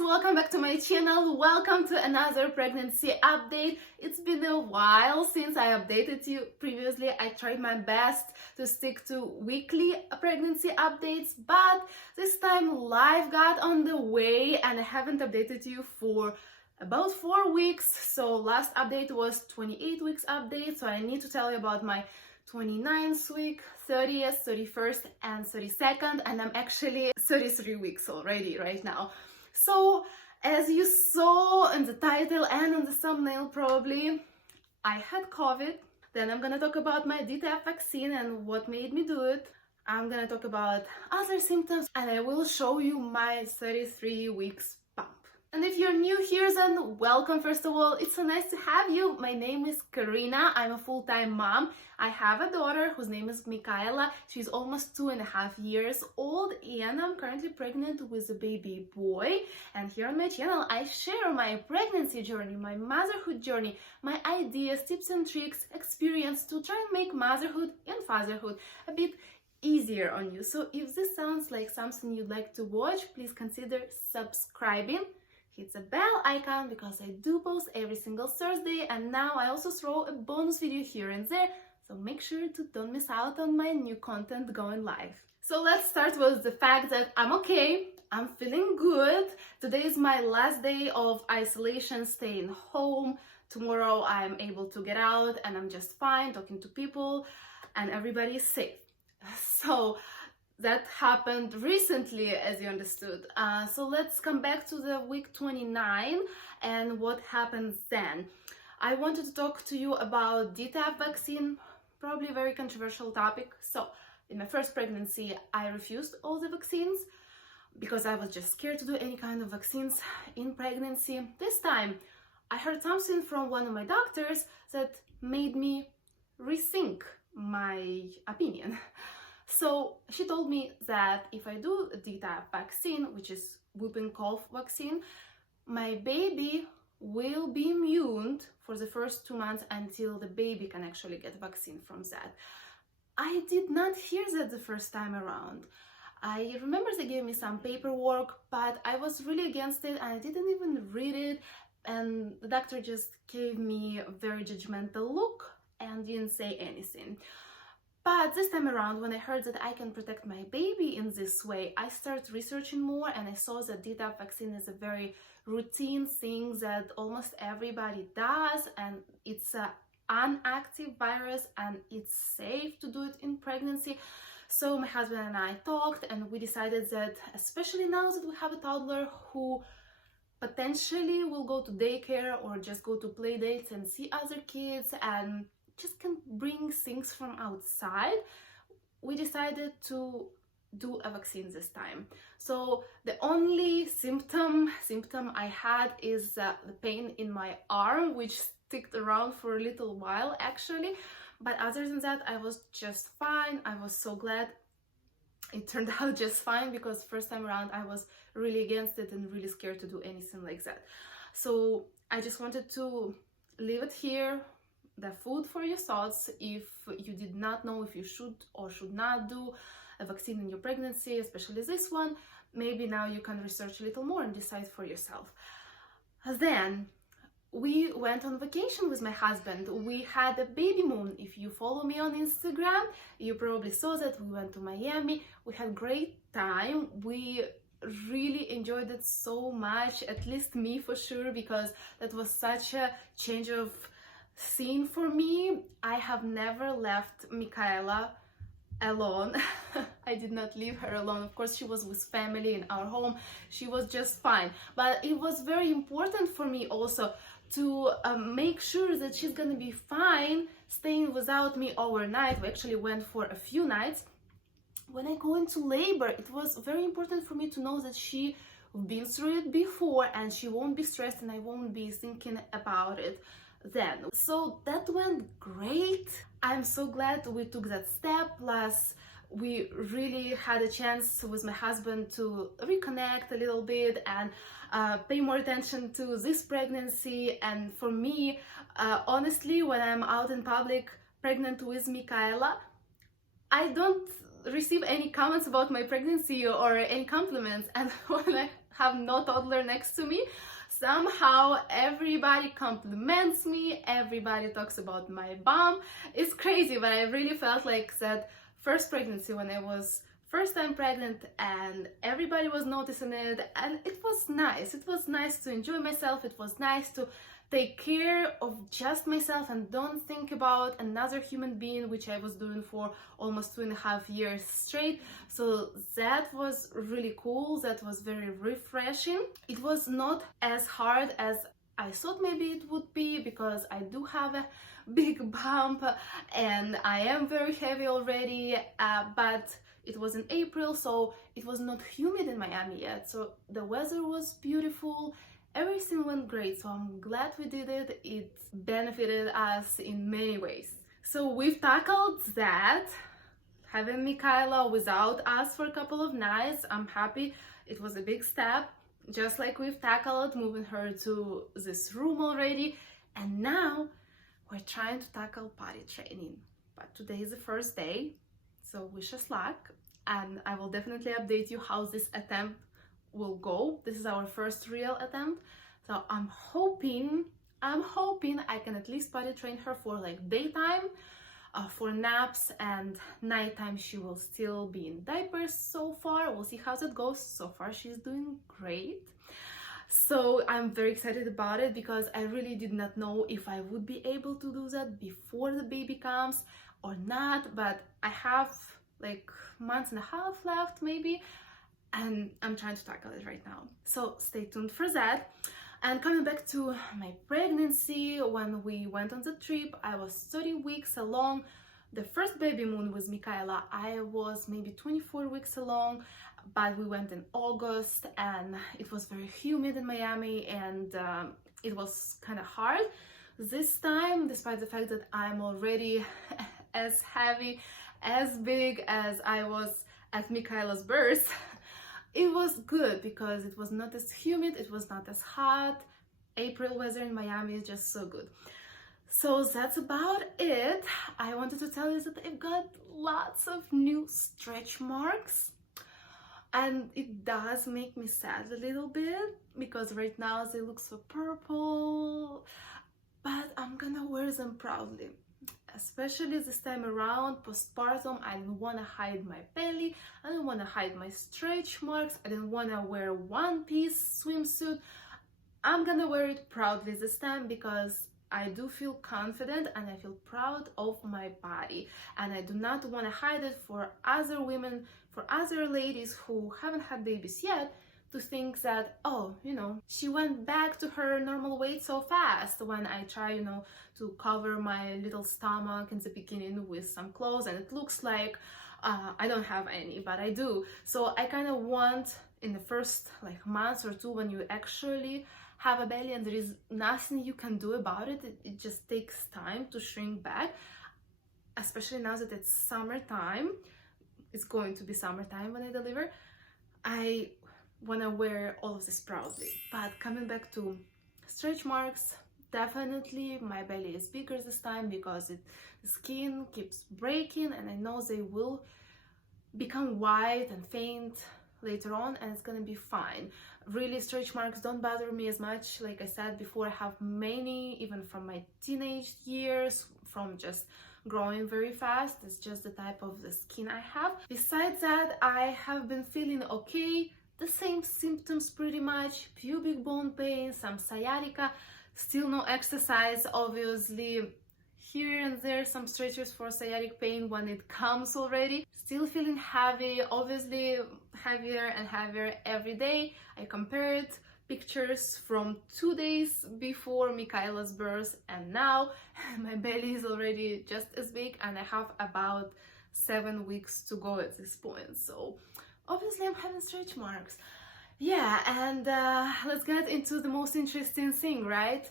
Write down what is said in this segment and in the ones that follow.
welcome back to my channel. Welcome to another pregnancy update. It's been a while since I updated you previously. I tried my best to stick to weekly pregnancy updates, but this time life got on the way and I haven't updated you for about 4 weeks. So last update was 28 weeks update, so I need to tell you about my 29th week, 30th, 31st and 32nd, and I'm actually 33 weeks already right now. So as you saw in the title and on the thumbnail probably, I had COVID. Then I'm gonna talk about my DTaP vaccine and what made me do it. I'm gonna talk about other symptoms and I will show you my 33 weeks pump. And if you're new here, then welcome first of all. It's so nice to have you. My name is Karyna. I'm a full-time mom. I have a daughter whose name is Michaela. She's almost 2.5 years old and I'm currently pregnant with a baby boy. And here on my channel, I share my pregnancy journey, my motherhood journey, my ideas, tips and tricks, experience to try and make motherhood and fatherhood a bit easier on you. So if this sounds like something you'd like to watch, please consider subscribing. Hit the bell icon because I do post every single Thursday, and now I also throw a bonus video here and there, so make sure to don't miss out on my new content going live. So let's start with the fact that I'm okay, I'm feeling good. Today is my last day of isolation, staying home. Tomorrow I'm able to get out and I'm just fine, talking to people and everybody is safe. So that happened recently, as you understood. So let's come back to the week 29 and what happens then. I wanted to talk to you about DTaP vaccine, probably a very controversial topic. So in my first pregnancy, I refused all the vaccines because I was just scared to do any kind of vaccines in pregnancy. This time, I heard something from one of my doctors that made me rethink my opinion. So she told me that if I do a DTaP vaccine, which is whooping cough vaccine, my baby will be immune for the first 2 months until the baby can actually get vaccine from that. I did not hear that the first time around. I remember they gave me some paperwork, but I was really against it and I didn't even read it. And the doctor just gave me a very judgmental look and didn't say anything. But this time around, when I heard that I can protect my baby in this way, I started researching more and I saw that DTaP vaccine is a very routine thing that almost everybody does, and it's an inactive virus and it's safe to do it in pregnancy. So my husband and I talked and we decided that, especially now that we have a toddler who potentially will go to daycare or just go to play dates and see other kids and just can bring things from outside, we decided to do a vaccine this time. So the only symptom I had is the pain in my arm, which sticked around for a little while actually, but other than that I was just fine. I was so glad it turned out just fine, because first time around I was really against it and really scared to do anything like that. So I just wanted to leave it here, the food for your thoughts. If you did not know if you should or should not do a vaccine in your pregnancy, especially this one, maybe now you can research a little more and decide for yourself. Then we went on vacation with my husband. We had a baby moon. If you follow me on Instagram, you probably saw that we went to Miami. We had great time. We really enjoyed it so much, at least me for sure, because that was such a change of scene for me. I have never left Michaela alone. I did not leave her alone. Of course, she was with family in our home. She was just fine. But it was very important for me also to make sure that she's gonna be fine staying without me overnight. We actually went for a few nights. When I go into labor, it was very important for me to know that she been through it before and she won't be stressed and I won't be thinking about it then. So that went great. I'm so glad we took that step. Plus we really had a chance with my husband to reconnect a little bit and pay more attention to this pregnancy. And for me, honestly, when I'm out in public pregnant with Michaela, I don't receive any comments about my pregnancy or any compliments. And when I have no toddler next to me. Somehow everybody compliments me, everybody talks about my bum. It's crazy, but I really felt like that first pregnancy when I was first time pregnant, and everybody was noticing it, and it was nice. It was nice to enjoy myself. It was nice to take care of just myself and don't think about another human being, which I was doing for almost 2.5 years straight. So that was really cool. That was very refreshing. It was not as hard as I thought maybe it would be, because I do have a big bump and I am very heavy already, but it was in April, so it was not humid in Miami yet, so the weather was beautiful. Everything went great, so I'm glad we did it. It benefited us in many ways. So we've tackled that, having Michaela without us for a couple of nights. I'm happy. It was a big step, just like we've tackled moving her to this room already. And now we're trying to tackle potty training. But today is the first day, so wish us luck. And I will definitely update you how this attempt will go. This is our first real attempt, so I'm hoping I can at least potty train her for like daytime, for naps, and nighttime she will still be in diapers. So far we'll see how that goes. So far she's doing great, so I'm very excited about it, because I really did not know if I would be able to do that before the baby comes or not, but I have like months and a half left maybe, and I'm trying to tackle it right now. So stay tuned for that. And coming back to my pregnancy, when we went on the trip, I was 30 weeks along. The first baby moon with Michaela, I was maybe 24 weeks along, but we went in August and it was very humid in Miami, and it was kind of hard. This time, despite the fact that I'm already as heavy, as big as I was at Michaela's birth, it was good because it was not as humid, it was not as hot. April weather in Miami is just so good. So that's about it. I wanted to tell you that I've got lots of new stretch marks, and it does make me sad a little bit, because right now they look so purple, but I'm gonna wear them proudly. Especially this time around, postpartum, I didn't want to hide my belly, I didn't want to hide my stretch marks, I didn't want to wear one-piece swimsuit. I'm gonna wear it proudly this time, because I do feel confident and I feel proud of my body, and I do not want to hide it for other women, for other ladies who haven't had babies yet, to think that, oh, you know, she went back to her normal weight so fast, when I try, you know, to cover my little stomach in the beginning with some clothes, and it looks like I don't have any, but I do. So I kind of want, in the first like month or two, when you actually have a belly and there is nothing you can do about it, it just takes time to shrink back, especially now that it's summertime. It's going to be summertime when I deliver. I want to wear all of this proudly. But coming back to stretch marks, definitely my belly is bigger this time, because the skin keeps breaking, and I know they will become white and faint later on, and it's gonna be fine. Really, stretch marks don't bother me as much. Like I said before, I have many even from my teenage years, from just growing very fast. It's just the type of the skin I have. Besides that, I have been feeling okay. The same symptoms pretty much: pubic bone pain, some sciatica, still no exercise, obviously. Here and there some stretches for sciatic pain when it comes already. Still feeling heavy, obviously heavier and heavier every day. I compared pictures from 2 days before Michaela's birth and now, my belly is already just as big, and I have about 7 weeks to go at this point. So obviously I'm having stretch marks. Yeah, and let's get into the most interesting thing, right?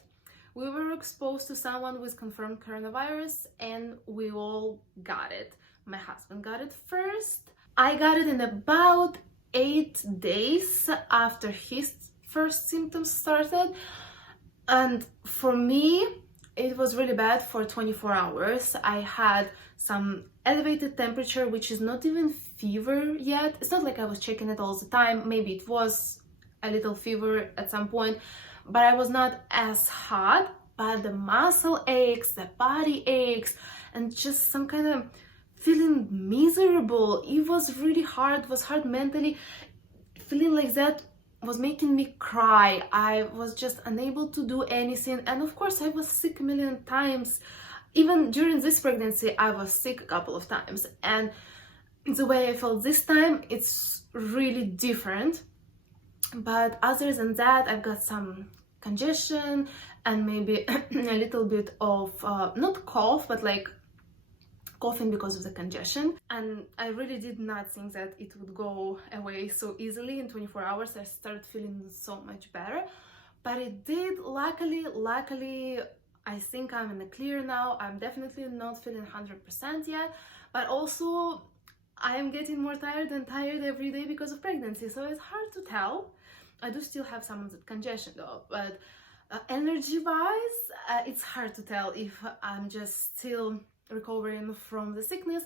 We were exposed to someone with confirmed coronavirus, and we all got it. My husband got it first. I got it in about 8 days after his first symptoms started. And for me, it was really bad for 24 hours. I had some elevated temperature, which is not even fever yet. It's not like I was checking it all the time. Maybe it was a little fever at some point, but I was not as hot. But the muscle aches, the body aches, and just some kind of feeling miserable. It was really hard, it was hard mentally. Feeling like that was making me cry. I was just unable to do anything, and of course I was sick a million times. Even during this pregnancy I was sick a couple of times, and the way I felt this time, it's really different. But other than that, I've got some congestion and maybe a little bit of not cough, but like coughing because of the congestion. And I really did not think that it would go away so easily. In 24 hours I started feeling so much better, but it did. Luckily I think I'm in the clear now. I'm definitely not feeling 100% yet, but also I am getting more tired and tired every day because of pregnancy, so it's hard to tell. I do still have some of the congestion though, but energy wise it's hard to tell if I'm just still recovering from the sickness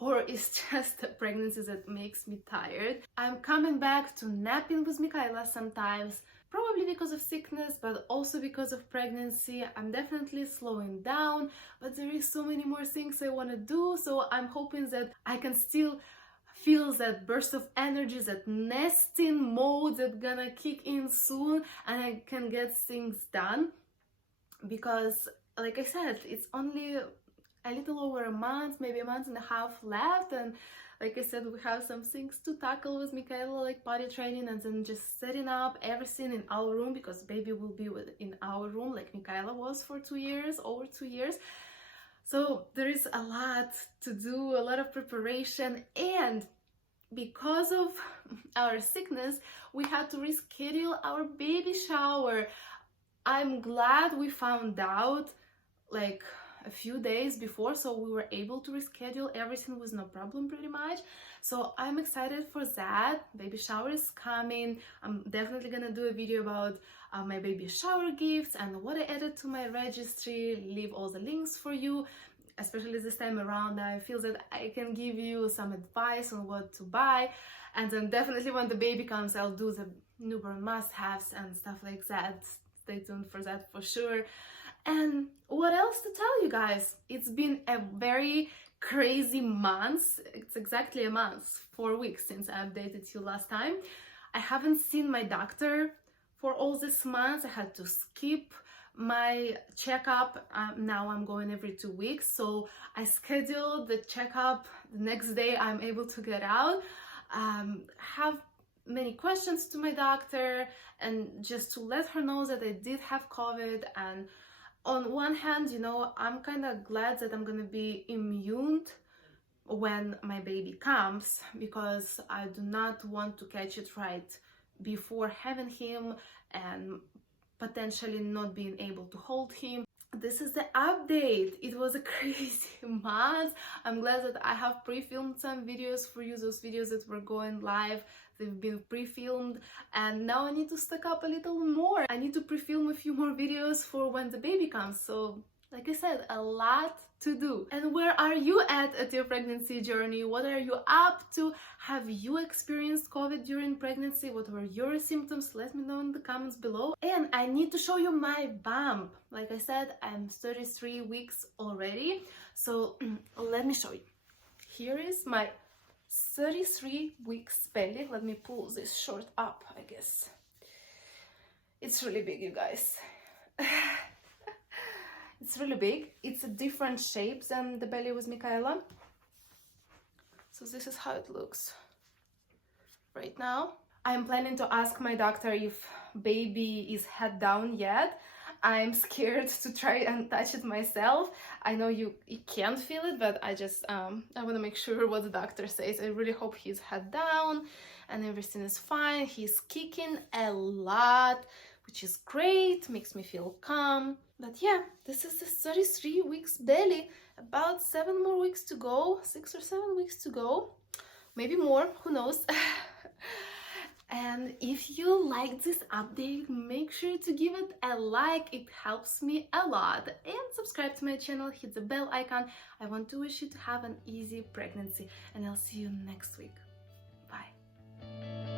or it's just the pregnancy that makes me tired. I'm coming back to napping with Michaela sometimes, probably because of sickness, but also because of pregnancy. I'm definitely slowing down, but there is so many more things I want to do, so I'm hoping that I can still feel that burst of energy, that nesting mode that's gonna kick in soon, and I can get things done. Because like I said, it's only a little over a month, maybe a month and a half left, and like I said, we have some things to tackle with Michaela, like potty training, and then just setting up everything in our room, because baby will be in our room like Michaela was for 2 years, over 2 years. So there is a lot to do, a lot of preparation, and because of our sickness, we had to reschedule our baby shower. I'm glad we found out like a few days before, so we were able to reschedule. Everything was no problem pretty much, so I'm excited for that. Baby shower is coming. I'm definitely gonna do a video about my baby shower gifts and what I added to my registry. Leave all the links for you, especially this time around. I feel that I can give you some advice on what to buy, and then definitely when the baby comes I'll do the newborn must-haves and stuff like that. Stay tuned for that for sure. And what else to tell you guys? It's been a very crazy month. It's exactly a month, 4 weeks since I updated you last time. I haven't seen my doctor for all this month. I had to skip my checkup. Now I'm going every 2 weeks, so I scheduled the checkup the next day I'm able to get out. Have many questions to my doctor, and just to let her know that I did have COVID. And on one hand, you know, I'm kind of glad that I'm gonna be immune when my baby comes, because I do not want to catch it right before having him and potentially not being able to hold him. This is the update. It was a crazy month. I'm glad that I have pre-filmed some videos for you. Those videos that were going live, they've been pre-filmed, and now I need to stock up a little more. I need to pre-film a few more videos for when the baby comes. So like I said, a lot to do. And where are you at your pregnancy journey? What are you up to? Have you experienced COVID during pregnancy? What were your symptoms? Let me know in the comments below. And I need to show you my bump. Like I said, I'm 33 weeks already, so let me show you. Here is my 33 weeks belly. Let me pull this short up, I guess. It's really big, you guys. It's really big. It's a different shape than the belly with Michaela. So this is how it looks right now. I'm planning to ask my doctor if baby is head down yet. I'm scared to try and touch it myself. I know you can't feel it, but I want to make sure what the doctor says. I really hope he's head down and everything is fine. He's kicking a lot, which is great, makes me feel calm. But yeah, this is the 33 weeks belly. About 7 more weeks to go, 6 or 7 weeks to go, maybe more, who knows. And if you like this update, make sure to give it a like. It helps me a lot. And subscribe to my channel, hit the bell icon. I want to wish you to have an easy pregnancy, and I'll see you next week. Bye.